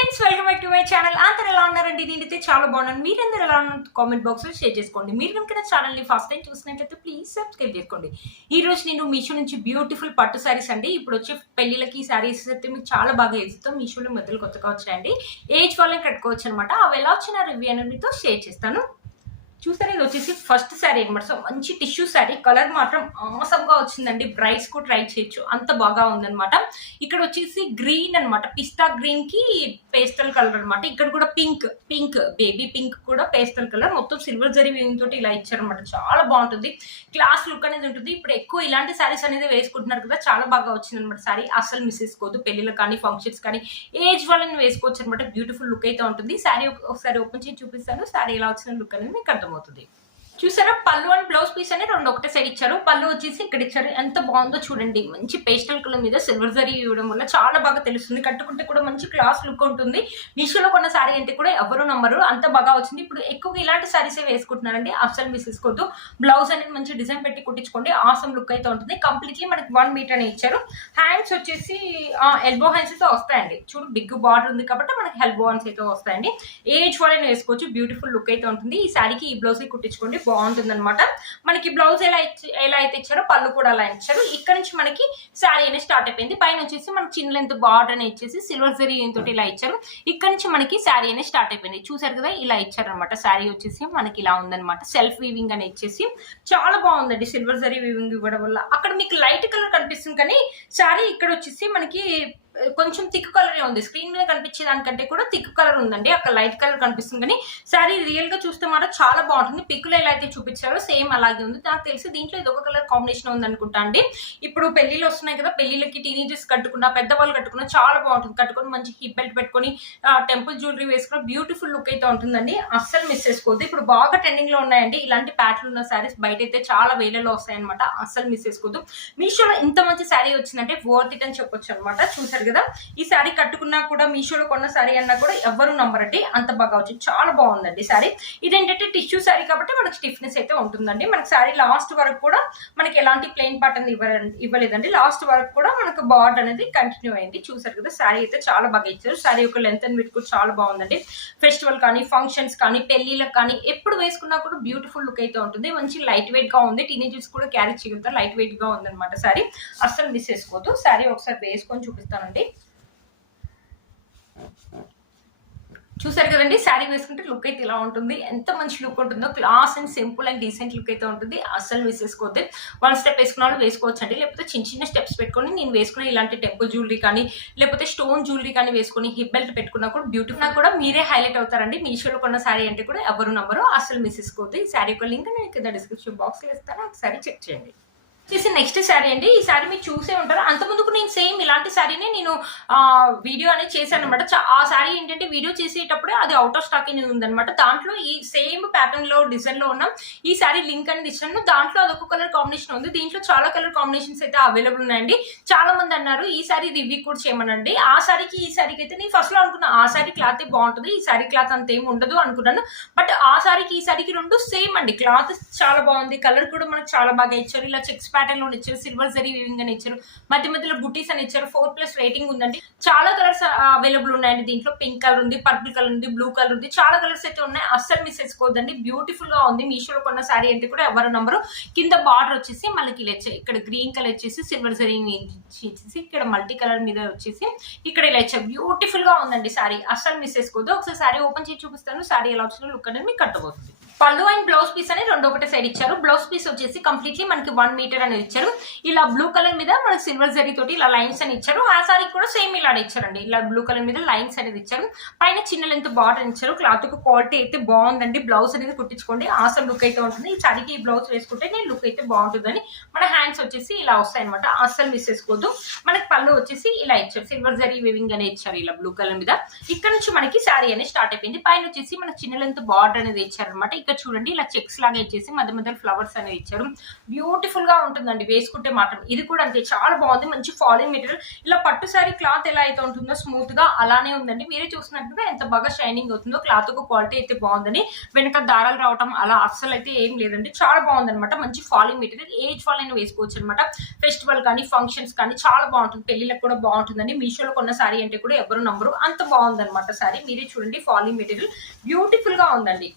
Friends, welcome back to my channel. అందరూ ఎలా ఉన్నారండి? నేనైతే చాలా బాగున్నాను. మీరందరూ ఎలా ఉన్నారు? కామెంట్ బాక్స్ లో షేర్ చేసుకోండి. మీరు కనుక ఛానల్ ని ఫస్ట్ టైం చూసినట్లయితే ప్లీజ్ సబ్స్క్రైబ్ చేసుకోండి. ఈ రోజు నేను మీషో నుంచి బ్యూటిఫుల్ పట్టు సారీస్ అండి. ఇప్పుడు వచ్చే పెళ్లిళ్ళకి సారీస్ అయితే మీకు చాలా బాగా వేస్తాం. మీషోలో మొదలు కొత్తగా వచ్చాయండి. ఏజ్ వాళ్ళని కట్టుకోవచ్చు అనమాట. అవి ఎలా వచ్చిన రివ్యూ అనేది మీతో షేర్ చేస్తాను. చూసారు, ఇది వచ్చేసి ఫస్ట్ శారీ అనమాట. సో మంచి టిష్యూ శారీ, కలర్ మాత్రం ఆసమ్ గా వచ్చిందండి. బ్రైట్స్ కూడా ట్రై చేయొచ్చు, అంత బాగా ఉందనమాట. ఇక్కడ వచ్చేసి గ్రీన్ అనమాట, పిస్తా గ్రీన్ కి పేస్టల్ కలర్ అనమాట. ఇక్కడ కూడా పింక్ బేబీ పింక్ కూడా పేస్టల్ కలర్, మొత్తం సిల్వర్ జరీ వీవింగ్ తోటి ఇలా ఇచ్చారనమాట. చాలా బాగుంటుంది, క్లాస్ లుక్ అనేది ఉంటుంది. ఇప్పుడు ఎక్కువ ఇలాంటి శారీస్ అనేది వేసుకుంటున్నారు కదా, చాలా బాగా వచ్చింది అనమాట శారీ. అసలు మిస్ చేసుకోవద్దు, పెళ్లిలో కానీ ఫంక్షన్స్ కానీ ఏజ్ వాళ్ళని వేసుకోవచ్చు అనమాట. బ్యూటిఫుల్ లుక్ అయితే ఉంటుంది. శారీ ఒకసారి ఓపెన్ చేసి చూపిస్తాను. శారీ ఎలా వచ్చిన లుక్ అనేది మీకు అర్థమవుతుంది. చూసారా, పళ్ళు అండ్ బ్లౌజ్ పీస్ అని రెండు ఒకటే సైడ్ ఇచ్చారు. పళ్ళు వచ్చేసి ఇక్కడ ఇచ్చారు. ఎంత బాగుందో చూడండి. మంచి పేస్టల్ కలర్ మీద సిల్వర్ జరీ ఇవ్వడం వల్ల చాలా బాగా తెలుస్తుంది. కట్టుకుంటే కూడా మంచి క్లాస్ లుక్ ఉంటుంది. మీషోలో కొన్న శారీ అంటే కూడా ఎవరు నమ్మరు, అంత బాగా వచ్చింది. ఇప్పుడు ఎక్కువగా ఇలాంటి శారీసే వేసుకుంటున్నారండి. అసలు మిస్ చేసుకోవద్దు. బ్లౌజ్ అనేది మంచి డిజైన్ పెట్టి కుట్టించుకోండి. ఆసమ్ లుక్ అయితే ఉంటుంది. కంప్లీట్లీ మనకి 1 మీటర్ అని ఇచ్చారు. హ్యాండ్స్ వచ్చేసి ఎల్బో హ్యాండ్స్ అయితే వస్తాయండి. చూడు, బిగ్ బార్డర్ ఉంది కాబట్టి మనకి ఎల్బో హ్యాండ్స్ అయితే వస్తాయండి. ఏజ్ వాళ్ళని వేసుకోవచ్చు. బ్యూటిఫుల్ లుక్ అయితే ఉంటుంది. ఈ శారీకి ఈ బ్లౌజ్ కుట్టించుకోండి, బాగుంటుంది అనమాట. మనకి బ్లౌజ్ ఎలా అయితే ఇచ్చారో పళ్ళు కూడా అలా ఇచ్చారు. ఇక్కడ నుంచి మనకి శారీ అనేది స్టార్ట్ అయిపోయింది. పైన వచ్చేసి మనకి చిన్న లెంత్ బార్డర్ అని ఇచ్చేసి సిల్వర్ జరీ తోటి ఇలా ఇచ్చారు. ఇక్కడ నుంచి మనకి శారీ అనేది స్టార్ట్ అయిపోయింది. చూసారు కదా, ఇలా ఇచ్చారనమాట. శారీ వచ్చేసి మనకి ఇలా ఉందనమాట. సెల్ఫ్ వీవింగ్ అని ఇచ్చేసి చాలా బాగుందండి. సిల్వర్ జరీ వీవింగ్ ఇవ్వడం వల్ల అక్కడ మీకు లైట్ కలర్ కనిపిస్తుంది, కానీ శారీ ఇక్కడ వచ్చేసి మనకి కొంచెం థిక్ కలరే ఉంది. స్క్రీన్ మీద కనిపించే దానికంటే కూడా థిక్ కలర్ ఉందండి. అక్కడ లైట్ కలర్ కనిపిస్తుంది, కానీ శారీ రియల్ గా చూస్తే మాత్రం చాలా బాగుంటుంది. పిక్కులు ఎలా అయితే చూపించారో సేమ్ అలాగే ఉంది. నాకు తెలిసి దీంట్లో ఇది ఒక కలర్ కాంబినేషన్ ఉంది అనుకుంటా అండి. ఇప్పుడు పెళ్లిళ్ళు వస్తున్నాయి కదా, పెళ్లిళ్ళకి టీనేజర్స్ కట్టుకున్నా, పెద్దవాళ్ళు కట్టుకున్నా చాలా బాగుంటుంది. కట్టుకొని మంచి హిప్ బెల్ట్ పెట్టుకొని టెంపుల్ జ్యువెలరీ వేసుకున్న బ్యూటిఫుల్ లుక్ అయితే ఉంటుందండి. అస్సలు మిస్ చేసుకోవద్దు. ఇప్పుడు బాగా ట్రెండింగ్ లో ఉన్నాయండి ఇలాంటి ప్యాటర్న్ ఉన్న శారీస్. బయట అయితే చాలా వేలలో వస్తాయన్నమాట. అస్సలు మిస్ చేసుకోవద్దు. మీషోలో ఇంత మంచి శారీ వచ్చిందంటే వర్త్ ఇట్ అని చెప్పొచ్చు అనమాట. చూసారు కదా, ఈ శారీ కట్టుకున్నా కూడా, మీషోలో కొన్న శారీ అన్నా కూడా ఎవరు నమ్మరండి, అంత బాగా వచ్చింది. చాలా బాగుందండి శారీ. ఇదేంటంటే టిష్యూ శారీ కాబట్టి మనకి స్టిఫ్నెస్ అయితే ఉంటుందండి. మనకి శారీ లాస్ట్ వరకు కూడా మనకి ఎలాంటి ప్లెయిన్ పార్ట్ ఇవ్వలేదండి. లాస్ట్ వరకు కూడా మనకు బార్డర్ అనేది కంటిన్యూ అయింది. చూసారు కదా, శారీ అయితే చాలా బాగా ఇచ్చారు. శారీ యొక్క లెంత్ అండ్ విడ్త్ కూడా చాలా బాగుందండి. ఫెస్టివల్ కానీ, ఫంక్షన్స్ కానీ, పెళ్లిళ్ళకి కానీ ఎప్పుడు వేసుకున్నా కూడా బ్యూటిఫుల్ లుక్ అయితే ఉంటుంది. మంచి లైట్ వెయిట్ గా ఉంది. టీనేజర్స్ కూడా క్యారీ చేయగలుగుతారు. లైట్ వెయిట్ గా ఉందన్నమాట శారీ. అస్సలు మిస్ చేసుకోవద్దు. శారీ ఒకసారి వేసుకొని చూపిస్తానండి. చూసారు కదండి, శారీ వేసుకుంటే లుక్ అయితే ఇలా ఉంటుంది. ఎంత మంచి లుక్ ఉంటుందో, class and simple and decent look అయితే ఉంటుంది. అస్సలు మిస్ చేసుకోవద్దు. 1 స్టెప్ వేసుకున్న వాళ్ళు వేసుకోవచ్చు అండి. లేకపోతే చిన్న స్టెప్స్ పెట్టుకొని నేను వేసుకుని ఇలాంటి టెంపుల్ జ్యువెలరీ కానీ, లేకపోతే స్టోన్ జ్యువెలరీ కానీ వేసుకుని హిప్ బెల్ట్ పెట్టుకున్నా కూడా బ్యూటిఫుల్ కూడా మీరే హైలైట్ అవుతారండి. మీషోలో కొన్న శారీ అంటే కూడా ఎవరు నమ్మరు. అస్సలు మిస్ చేసుకోవద్దు. ఈ శారీ యొక్క లింక్ నేను కింద డిస్క్రిప్షన్ బాక్స్ లో ఇస్తాను, ఒకసారి చెక్ చేయండి. వచ్చేసి నెక్స్ట్ శారీ అండి. ఈ శారీ మీరు చూసే ఉంటారు. అంత ముందుకు నేను సేమ్ ఇలాంటి శారీని నేను వీడియో అనేది చేశాను అనమాట. ఆ శారీ ఏంటంటే వీడియో చేసేటప్పుడే అది అవుట్ ఆఫ్ స్టాక్ అనేది ఉందనమాట. దాంట్లో ఈ సేమ్ ప్యాటర్న్ లో డిజైన్ లో ఉన్న ఈ శారీ లింక్ అనేది ఇచ్చాను. దాంట్లో అదొక కలర్ కాంబినేషన్ ఉంది. దీంట్లో చాలా కలర్ కాంబినేషన్స్ అయితే అవైలబుల్ ఉన్నాయండి. చాలా మంది అన్నారు ఈ శారీ రివ్యూ కూడా చేయమనండి. ఆ శారీకి ఈ శారీకి అయితే నేను ఫస్ట్ లో అనుకున్నా ఆ శారీ క్లాత్ బాగుంటుంది, ఈ శారీ క్లాత్ అంత ఏమి ఉండదు అనుకున్నాను. బట్ ఆ శారీకి ఈ శారీకి రెండు సేమ్ అండి. క్లాత్ చాలా బాగుంది, కలర్ కూడా మనకు చాలా బాగా ఇచ్చారు. ఇలా చెక్స్ ప్యాటర్న్ లో ఇచ్చారు, సిల్వర్ జరీ వీవింగ్ అని ఇచ్చారు, మధ్య మధ్యలో బుటీస్ అని ఇచ్చారు. 4+ రేటింగ్ ఉందండి. చాలా కలర్స్ అవైలబుల్ ఉన్నాయండి. దీంట్లో పింక్ కలర్ ఉంది, పర్పుల్ కలర్ ఉంది, బ్లూ కలర్ ఉంది. చాలా కలర్స్ అయితే ఉన్నాయి. అస్సలు మిస్ చేసుకోవద్దండి. బ్యూటిఫుల్ గా ఉంది. మీషోలో కొన్న శారీ అంటే కూడా ఎవరు నంబరు. కింద బార్డర్ వచ్చేసి మనకి ఇలా ఇక్కడ గ్రీన్ కలర్ వచ్చేసి సిల్వర్ జరీ ఇచ్చేసి, ఇక్కడ మల్టీ కలర్ మీద వచ్చేసి ఇక్కడ ఇలా ఇచ్చారు. బ్యూటిఫుల్ గా ఉందండి శారీ. అస్సలు మిస్ చేసుకోవద్దు. ఒకసారి శారీ ఓపెన్ చేసి చూపిస్తాను. శారీ ఎలా వచ్చిన లుక్ అనేది మీకు కట్టబోతుంది. పళ్ళు అండ్ బ్లౌజ్ పీస్ అని రెండు ఒకటే సైడ్ ఇచ్చారు. బ్లౌజ్ పీస్ వచ్చేసి కంప్లీట్లీ మనకి 1 మీటర్ అనేది ఇచ్చారు. ఇలా బ్లూ కలర్ మీద మనకి సిల్వర్ జరీ తోటి ఇలా లైన్స్ అని ఇచ్చారు. ఆ సారీ కూడా సేమ్ ఇలా ఇచ్చారండి. ఇలా బ్లూ కలర్ మీద లైన్స్ అనేది ఇచ్చారు. పైన చిన్న లెంత్ బార్డర్ ఇచ్చారు. క్లాత్ క్వాలిటీ అయితే బాగుందండి. బ్లౌజ్ అనేది కుట్టించుకోండి, ఆసమ్ లుక్ అయితే ఉంటుంది. ఈ సారీకి ఈ బ్లౌజ్ వేసుకుంటే నేను లుక్ అయితే బాగుంటుందని. మన హ్యాండ్స్ వచ్చేసి ఇలా వస్తాయి అనమాట. అస్సలు మిస్ చేసుకోవద్దు. మనకి పళ్ళు వచ్చేసి ఇలా ఇచ్చారు. సిల్వర్ జరీ వీవింగ్ అనేది ఇచ్చారు ఇలా బ్లూ కలర్ మీద. ఇక్కడ నుంచి మనకి శారీ అనేది స్టార్ట్ అయిపోయింది. పైన వచ్చేసి మనకి చిన్న లెంత్ బార్డర్ అనేది ఇచ్చారనమాట. ఇక్కడ చూడండి ఇలా చెక్స్ లాగా ఇచ్చేసి మధ్య మధ్య ఫ్లవర్స్ అనేవి ఇచ్చారు. బ్యూటిఫుల్ గా ఉంటుందండి వేసుకుంటే మాత్రం. ఇది కూడా అంతే చాలా బాగుంది, మంచి ఫాలింగ్ మెటీరియల్. ఇలా పట్టు సారీ క్లాత్ ఎలా అయితే ఉంటుందో స్మూత్ గా అలానే ఉందండి. మీరే చూసినట్టుగా ఎంత బాగా షైనింగ్ అవుతుందో. క్లాత్ క్వాలిటీ అయితే బాగుందని, వెనక దారాలు రావటం అలా అస్సలు అయితే ఏం లేదండి. చాలా బాగుంది అనమాట. మంచి ఫాలింగ్ మెటీరియల్, ఏజ్ ఫాల్ అయినా వేసుకోవచ్చు అనమాట. ఫెస్టివల్ కానీ ఫంక్షన్స్ కానీ చాలా బాగుంటుంది, పెళ్లిలకు కూడా బాగుంటుందండి. మీషోలో కొన్న సారీ అంటే కూడా ఎవరు నమ్మరు, అంత బాగుంది అనమాట సారీ. మీరే చూడండి ఫాలింగ్ మెటీరియల్ బ్యూటిఫుల్ గా ఉందండి.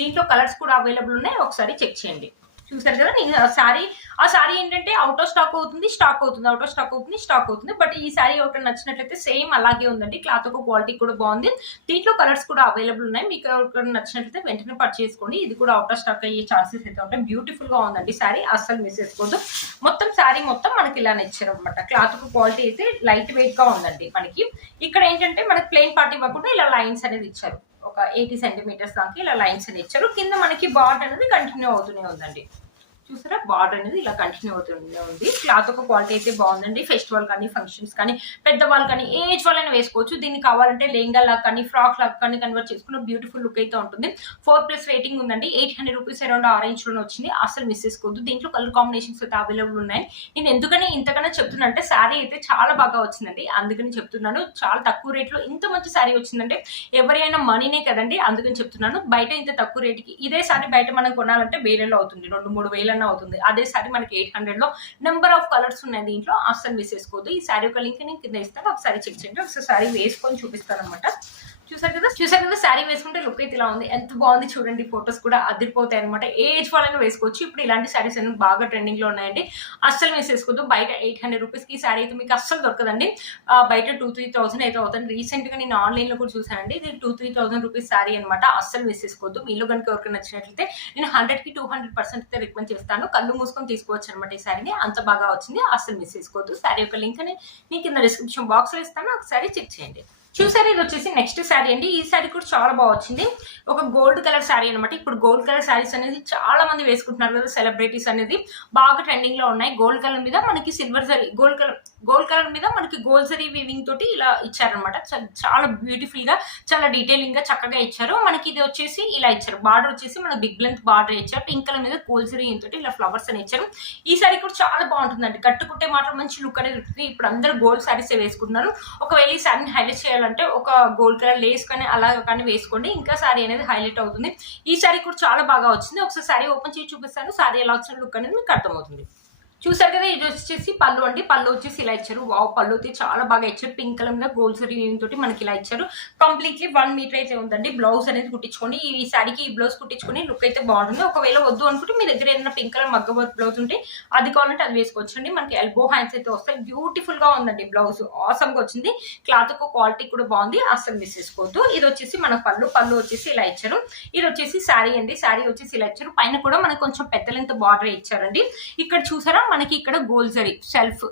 దీంట్లో కలర్స్ కూడా అవైలబుల్ ఉన్నాయి, ఒకసారి చెక్ చేయండి. చూసారు కదా, నేను ఆ సారీ ఏంటంటే అవుట్ ఆఫ్ స్టాక్ అవుతుంది, స్టాక్ అవుతుంది, అవుట్ ఆఫ్ స్టాక్ అవుతుంది, స్టాక్ అవుతుంది. బట్ ఈ సారీ ఒకటి నచ్చినట్లయితే సేమ్ అలాగే ఉందండి. క్లాత్ ఒక క్వాలిటీ కూడా బాగుంది. దీంట్లో కలర్స్ కూడా అవైలబుల్ ఉన్నాయి. మీకు ఒకటి నచ్చినట్లయితే వెంటనే పర్చేస్ చేసుకోండి. ఇది కూడా అవుట్ ఆఫ్ స్టాక్ అయ్యే ఛాన్సెస్ అయితే ఉంటాయి. బ్యూటిఫుల్ గా ఉందండి సారీ, అస్సలు మిస్ చేసుకోవద్దు. మొత్తం సారీ మొత్తం మనకి ఇలానే ఇచ్చారు అనమాట. క్లాత్ క్వాలిటీ అయితే లైట్ వెయిట్ గా ఉందండి. మనకి ఇక్కడ ఏంటంటే మనకి ప్లెయిన్ పార్ట్ ఇవ్వకుండా ఇలా లైన్స్ అనేది ఇచ్చారు. ఒక 80 సెంటీమీటర్స్ దాకా ఇలా లైన్స్ అని ఇచ్చారు. కింద మనకి బార్డర్ అనేది కంటిన్యూ అవుతూనే ఉందండి. చూసారా, బార్డర్ అనేది ఇలా కంటిన్యూ అవుతూనే ఉంది. క్లాత్ ఒక క్వాలిటీ అయితే బాగుందండి. ఫెస్టివల్ కానీ ఫంక్షన్స్ కానీ పెద్దవాళ్ళు కానీ ఏజ్ వాళ్ళైనా వేసుకోవచ్చు. దీన్ని కావాలంటే లెహంగా లాగా కానీ ఫ్రాక్ లాగా కానీ కన్వర్ట్ చేసుకున్న బ్యూటిఫుల్ లుక్ అయితే ఉంటుంది. 4+ రేటింగ్ ఉందండి. 800 రూపీస్ అరౌండ్ ఆరెంజ్ లోనే వచ్చింది. అసలు మిస్ చేసుకోవద్దు. దీంట్లో కలర్ కాంబినేషన్స్ అయితే అవైలబుల్ ఉన్నాయి. నేను ఎందుకని ఇంతకన్నా చెప్తున్నా అంటే శారీ అయితే చాలా బాగా వచ్చిందండి, అందుకని చెప్తున్నాను. చాలా తక్కువ రేట్లో ఇంత మంచి శారీ వచ్చిందంటే ఎవరైనా మనీనే కదండి, అందుకని చెప్తున్నాను. బయట ఇంత తక్కువ రేటుకి ఇదే శారీ బయట మనం కొనాలంటే వేలలో అవుతుంది, 2-3 వేల అవుతుంది. అదే సారీ మనకి 800 లో నెంబర్ ఆఫ్ కలర్స్ ఉన్నాయి. దీంట్లో అస్సలు మిస్ చేసుకోవద్దు. ఈ సారీ ఒక లింక్ నేను కింద ఇస్తాను, ఒకసారి చెక్ చేయండి. ఒకసారి సారీ వేసుకొని చూపిస్తాను అనమాట. చూసారు కదా శారీ వేసుకుంటే లుక్ అయితే ఇలా ఉంది. ఎంత బాగుంది చూడండి. ఫొటోస్ కూడా అదిరిపోతాయి అనమాట. ఏజ్ వాళ్ళని వేసుకోవచ్చు. ఇప్పుడు ఇలాంటి శారీస్ అన్ని బాగా ట్రెండింగ్ లో ఉన్నాయండి, అస్సలు మిస్ చేసుకోవద్దు. బయట 800 రూపీస్ కి శారీ అయితే మీకు అస్సలు దొరకదండి. బయట 2-3 అయితే అవుతుంది. రీసెంట్ గా నేను ఆన్లైన్ లో కూడా చూసానండి. ఇది 2-3 రూపీస్ శారీ అనమాట. అస్సలు మిస్ చేసుకోవద్దు. మీలో కనుక ఎవరికి నచ్చినట్లయితే నేను 100కి 200% అయితే రికమెండ్ చేస్తాను. కళ్ళు మూసుకొని తీసుకోవచ్చు అనమాట. ఈ శారీని అంత బాగా వచ్చింది, అస్సలు మిస్ చేసుకోవద్దు. శారీ యొక్క లింక్ అని నేను కింద డిస్క్రిప్షన్ బాక్స్ లో ఇస్తాను, ఒకసారి చెక్ చేయండి. చూసారు, ఇది వచ్చేసి నెక్స్ట్ శారీ అండి. ఈ శారీ కూడా చాలా బాగా వచ్చింది. ఒక గోల్డ్ కలర్ శారీ అనమాట. ఇప్పుడు గోల్డ్ కలర్ శారీస్ అనేది చాలా మంది వేసుకుంటున్నారు కదా, సెలబ్రిటీస్ అనేది బాగా ట్రెండింగ్ లో ఉన్నాయి. గోల్డ్ కలర్ మీద మనకి సిల్వర్ జరీ, గోల్డ్ కలర్ మీద మనకి గోల్డ్ జరీ వీవింగ్ తోటి ఇలా ఇచ్చారనమాట. చాలా బ్యూటిఫుల్ గా, చాలా డీటెయిలింగ్ గా చక్కగా ఇచ్చారు. మనకి ఇది వచ్చేసి ఇలా ఇచ్చారు. బార్డర్ వచ్చేసి మనకి బిగ్ లెంత్ బార్డర్ ఇచ్చారు. పింక్ కలర్ మీద గోల్డ్ జరీ తోటి ఇలా ఫ్లవర్స్ అని ఇచ్చారు. ఈ శారీ కూడా చాలా బాగుంటుందండి. కట్టుకుంటే మాత్రం మంచి లుక్ అనేది ఉంటుంది. ఇప్పుడు అందరూ గోల్డ్ శారీస్ వేసుకుంటున్నారు. ఒకవేళ ఈ శారీని హైలైట్ చేయాలంటే ఒక గోల్డ్ కలర్ లేస్ కానీ అలా కానీ వేసుకోండి, ఇంకా శారీ అనేది హైలైట్ అవుతుంది. ఈ శారీ కూడా చాలా బాగా వచ్చింది. ఒకసారి శారీ ఓపెన్ చేసి చూపిస్తాను. శారీ ఎలా వచ్చిన లుక్ అనేది మీకు అర్థమవుతుంది. చూసారు కదా, ఇది వచ్చేసి పళ్ళు అండి. పళ్ళు వచ్చేసి ఇలా ఇచ్చారు. వావ్, పళ్ళు అయితే చాలా బాగా ఇచ్చారు. పింక్ కలర్ మీద గోల్డ్ జరీ తోటి మనకి ఇలా ఇచ్చారు. కంప్లీట్లీ 1 మీటర్ అయితే ఉందండి. బ్లౌజ్ అనేది కుట్టించుకోండి. ఈ శారీకి ఈ బ్లౌజ్ కుట్టించుకొని లుక్ అయితే బాగుంటుంది. ఒకవేళ వద్దు అనుకుంటే మీ దగ్గర ఏదైనా పింక్ కలర్ మగ్గ వర్క్ బ్లౌజ్ ఉంటే అది కావాలంటే అది వేసుకోవచ్చు అండి. మనకి ఎల్బో హ్యాండ్స్ అయితే వస్తాయి. బ్యూటిఫుల్ గా ఉందండి. బ్లౌజ్ ఆసమ్ గా వచ్చింది. క్లాత్ క్వాలిటీ కూడా బాగుంది, అసలు మిస్ చేసుకోవద్దు. ఇది వచ్చేసి మన పళ్ళు వచ్చేసి ఇలా ఇచ్చారు. ఇది వచ్చేసి శారీ అండి. శారీ వచ్చేసి ఇలా ఇచ్చారు. పైన కూడా మనకి కొంచెం పెద్ద లెంత్ బార్డర్ ఇచ్చారండి. ఇక్కడ చూసారా, మనకి ఇక్కడ గోల్డ్ జరీ సెల్ఫ్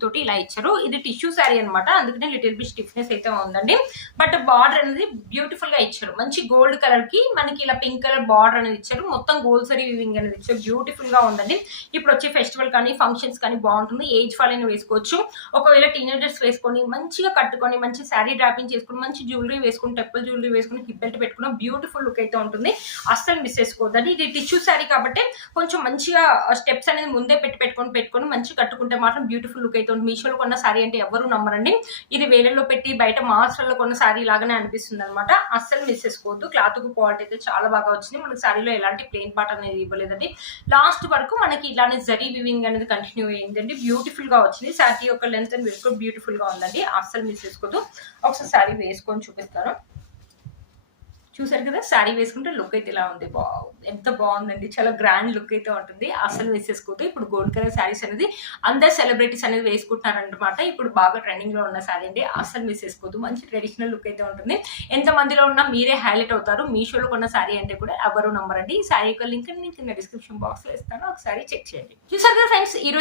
తోటి ఇలా ఇచ్చారు. ఇది టిష్యూ శారీ అనమాట, అందుకనే లిటిల్ బిట్ స్టిఫ్నెస్ అయితే ఉందండి. బట్ బార్డర్ అనేది బ్యూటిఫుల్ గా ఇచ్చారు. మంచి గోల్డ్ కలర్ కి మనకి ఇలా పింక్ కలర్ బార్డర్ అనేది ఇచ్చారు. మొత్తం గోల్డ్ జరీ వీవింగ్ అనేది ఇచ్చారు. బ్యూటిఫుల్ గా ఉందండి. ఇప్పుడు వచ్చే ఫెస్టివల్ కానీ ఫంక్షన్స్ కానీ బాగుంటుంది. ఏజ్ ఫాల్ అయినా వేసుకోవచ్చు. ఒకవేళ టీనేజర్స్ వేసుకొని మంచిగా కట్టుకొని మంచి శారీ డ్రాపింగ్ చేసుకుని మంచి జ్యువెలరీ వేసుకుని టెంపుల్ జ్యువెలరీ వేసుకుని హిప్ బెల్ట్ పెట్టుకున్న బ్యూటిఫుల్ లుక్ అయితే ఉంటుంది. అస్సలు మిస్ చేసుకోవద్దండి. ఇది టిష్యూ శారీ కాబట్టి కొంచెం మంచిగా స్టెప్స్ అనేది ముందే పెట్టుకొని మంచి కట్టుకుంటే మాత్రం బ్యూటిఫుల్ లుక్ అయితే ఉంటుంది. మీషోలో కొన్న శారీ అంటే ఎవరు నమ్మరండి. ఇది వేలల్లో పెట్టి బయట మాస్టర్లో కొన్న శారీ లాగానే అనిపిస్తుంది అనమాట. అస్సలు మిస్ చేసుకోవద్దు. క్లాత్ క్వాలిటీ అయితే చాలా బాగా వచ్చింది. మనకి శారీలో ఎలాంటి ప్లెయిన్ పార్ట్ అనేది ఇవ్వలేదండి. లాస్ట్ వరకు మనకి ఇలానే జరీ వివింగ్ అనేది కంటిన్యూ అయ్యిందండి. బ్యూటిఫుల్ గా వచ్చింది. శారీ యొక్క లెంత్ అండ్ వెయిట్ కూడా బ్యూటిఫుల్ గా ఉందండి. అస్సలు మిస్ చేసుకోవద్దు. ఒకసారి శారీ వేసుకొని చూపిస్తాను. చూసారు కదా, శారీ వేసుకుంటే లుక్ అయితే ఇలా ఉంది. ఎంత బాగుందండి, చాలా గ్రాండ్ లుక్ అయితే ఉంటుంది. అసలు వేసేసుకోవద్దు. ఇప్పుడు గోల్డ్ కలర్ శారీస్ అనేది అందరు సెలబ్రిటీస్ అనేది వేసుకుంటున్నారనమాట. ఇప్పుడు బాగా ట్రెండింగ్ లో ఉన్న శారీ అండి. అసలు మిస్ చేసుకోవద్దు. మంచి ట్రెడిషనల్ లుక్ అయితే ఉంటుంది. ఎంత మందిలో ఉన్నా మీరే హైలైట్ అవుతారు. మీషోలో కొన్న శారీ అంటే కూడా ఎవరు నమ్మరండి. ఈ శారీ యొక్క లింక్ నేను కింద డిస్క్రిప్షన్ బాక్స్ లో ఇస్తాను, ఒకసారి చెక్ చేయండి. చూసారు కదా ఫ్రెండ్స్, ఈ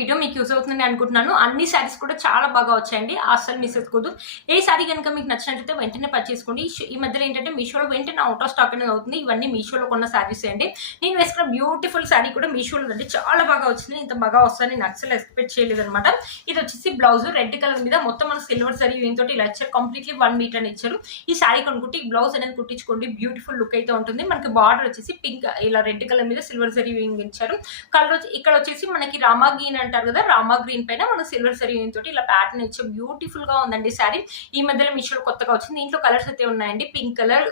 వీడియో మీకు యూస్ అవుతుందని అనుకుంటున్నాను. అన్ని శారీస్ కూడా చాలా బాగా వచ్చాయండి. అసలు మిస్ చేసుకోవద్దు. ఏ శారీ కనుక మీకు నచ్చినట్లయితే వెంటనే పర్చేసుకోండి. ఈ మధ్యలో ఏంటంటే మీషోలో వెంటనే అవుట్ ఆఫ్ స్టాక్ అనేది అవుతుంది. ఇవన్నీ మీషోలో కొన్న శారీస్ అండి. నేను వేసుకున్న బ్యూటిఫుల్ శారీ కూడా మీషోలో అండి, చాలా బాగా వచ్చింది. ఇంత బాగా వస్తుందని నేను అసలు ఎక్స్పెక్ట్ చేయలేదు అనమాట. ఇది వచ్చేసి బ్లౌజ్ రెడ్ కలర్ మీద మొత్తం మన సిల్వర్ సరీ దీంతో ఇలా ఇచ్చారు. కంప్లీట్లీ 1 మీటర్ అని ఇచ్చారు. ఈ శారీ కొనుక్కుంటే ఈ బ్లౌజ్ అనేది కుట్టించుకోండి, బ్యూటిఫుల్ లుక్ అయితే ఉంటుంది. మనకి బార్డర్ వచ్చేసి పింక్ ఇలా రెడ్ కలర్ మీద సిల్వర్ సరీ ఇచ్చారు. కలర్ ఇక్కడ వచ్చేసి మనకి రామా గ్రీన్ అంటారు కదా, రామా గ్రీన్ పైన మన సిల్వర్ సరీ తోటి ఇలా ప్యాటర్న్ ఇచ్చారు. బ్యూటిఫుల్ గా ఉందండి శారీ. ఈ మధ్యలో మీషోలో కొత్తగా వచ్చింది. దీంట్లో కలర్స్ అయితే ఉన్నాయండి, పింక్ కలర్,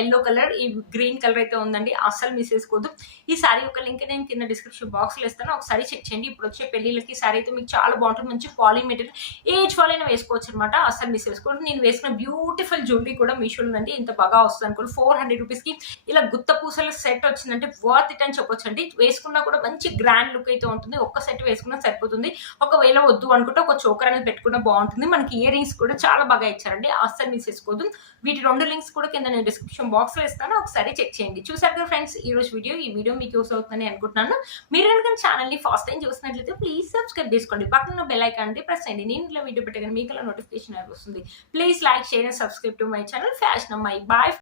ఎల్లో కలర్, ఈ గ్రీన్ కలర్ అయితే ఉందండి. అస్సలు మిస్ చేసుకోవద్దు. ఈ శారీ యొక్క లింక్ నేను కింద డిస్క్రిప్షన్ బాక్స్ లో ఇస్తాను, ఒకసారి చెక్ చేయండి. ఇప్పుడు వచ్చే పెళ్లిళ్ళకి శారీ అయితే మీకు చాలా బాగుంటుంది. మంచి పాలీ మెటీరియల్, ఏజ్ వాళ్ళైనా వేసుకోవచ్చు అనమాట. అస్సలు మిస్ చేసుకోవద్దు. నేను వేసుకున్న బ్యూటిఫుల్ జ్యువెలరీ కూడా మీషోలో అండి. ఇంత బాగా వస్తుంది అనుకోండి. 400 రూపీస్ కి ఇలా గుత్త పూసల సెట్ వచ్చిందంటే వర్త్ ఇట్ అని చెప్పొచ్చు అండి. వేసుకున్నా కూడా మంచి గ్రాండ్ లుక్ అయితే ఉంటుంది. ఒక్క సెట్ వేసుకున్నా సరిపోతుంది. ఒకవేళ వద్దు అనుకుంటే ఒక చోకర్ అనేది పెట్టుకున్నా బాగుంటుంది. మనకి ఇయర్ రింగ్స్ కూడా చాలా బాగా ఇచ్చారండి. అస్సలు మిస్ చేసుకోవద్దు. వీటి 2 లింక్స్ కూడా కింద నేను డిస్క్రిప్షన్ బాక్స్ లో ఇస్తాను, ఒకసారి చెక్ చేయండి. చూసారు కదా ఫ్రెండ్స్ ఈ రోజు వీడియో. ఈ వీడియో మీకు యూస్ అవుతుందని అనుకుంటున్నాను. మీరు కనుక ఛానల్ ని ఫస్ట్ టైం చూసినట్లయితే ప్లీజ్ సబ్స్క్రైబ్ చేసుకోండి. పక్కన బెల్ ఐకాన్ అంటే ప్రెస్ చేయండి. నేను ఇలా వీడియో పెట్టగానే మీకు అలా నోటిఫికేషన్ వస్తుంది. Please like, share and subscribe to my channel fashion అమ్మాయి. బాయ్.